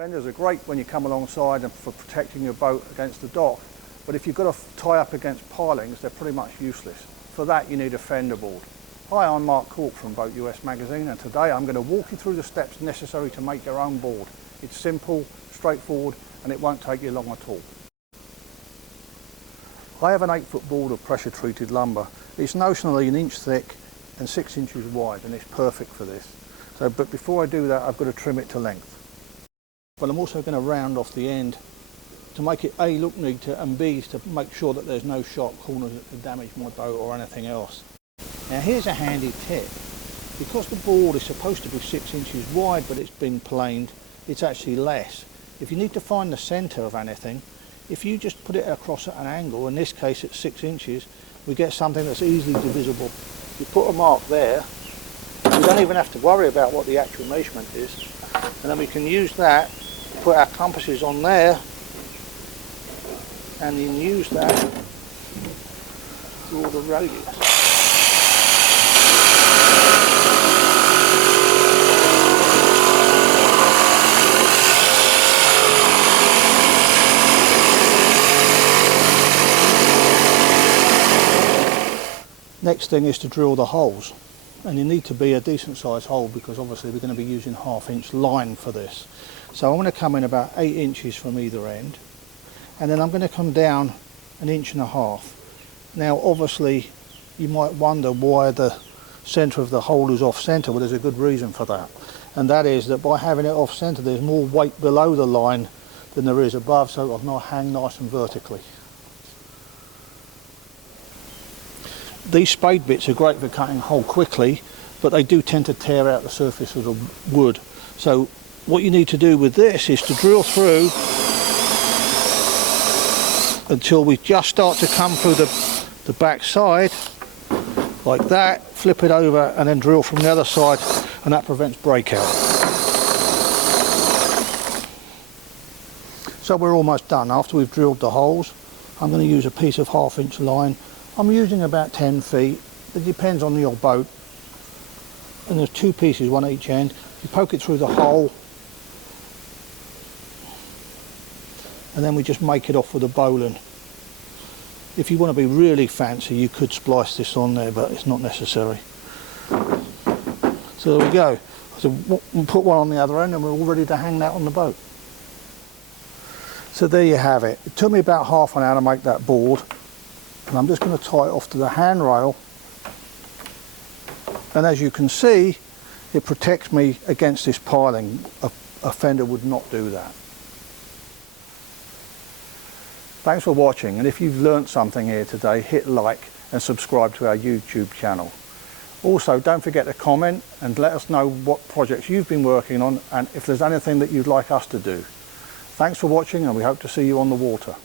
Fenders are great when you come alongside and for protecting your boat against the dock, but if you've got to tie up against pilings, they're pretty much useless. For that you need a Fender board. Hi, I'm Mark Corke from BoatUS Magazine, and today I'm going to walk you through the steps necessary to make your own board. It's simple, straightforward, and it won't take you long at all. I have an 8-foot board of pressure treated lumber. It's notionally 1 inch thick and 6 inches wide, and it's perfect for this. But before I do that, I've got to trim it to length. But I'm also going to round off the end to make it A, look neater, and B, to make sure that there's no sharp corners that could damage my boat or anything else. Now here's a handy tip. Because the board is supposed to be 6 inches wide but it's been planed, it's actually less. If you need to find the centre of anything, if you just put it across at an angle, in this case it's 6 inches, we get something that's easily divisible. You put a mark there, we don't even have to worry about what the actual measurement is, and then we can use that, put our compasses on there, and then use that to draw the radius. Next thing is to drill the holes, and you need to be a decent sized hole because obviously we're going to be using 1/2 inch line for this. So I'm going to come in about 8 inches from either end, and then I'm going to come down 1.5 inches. Now obviously you might wonder why the centre of the hole is off centre. Well, there's a good reason for that, and that is that by having it off centre there's more weight below the line than there is above, so it'll not hang nice and vertically. These spade bits are great for cutting a hole quickly, but they do tend to tear out the surface of the wood. So what you need to do with this is to drill through until we just start to come through the back side, like that, flip it over and then drill from the other side, and that prevents breakout. So we're almost done. After we've drilled the holes, I'm going to use a piece of 1/2 inch line. I'm using about 10 feet, it depends on your boat, and there's 2 pieces, one each end. You poke it through the hole, and then we just make it off with a bowline. If you want to be really fancy you could splice this on there, but it's not necessary. So there we go. So we'll put one on the other end and we're all ready to hang that on the boat. So there you have it. It took me about half an hour to make that board. And I'm just going to tie it off to the handrail, and as you can see it protects me against this piling. A Fender would not do that. Thanks for watching, and if you've learnt something here today, hit like and subscribe to our YouTube channel. Also, don't forget to comment and let us know what projects you've been working on and if there's anything that you'd like us to do. Thanks for watching, and we hope to see you on the water.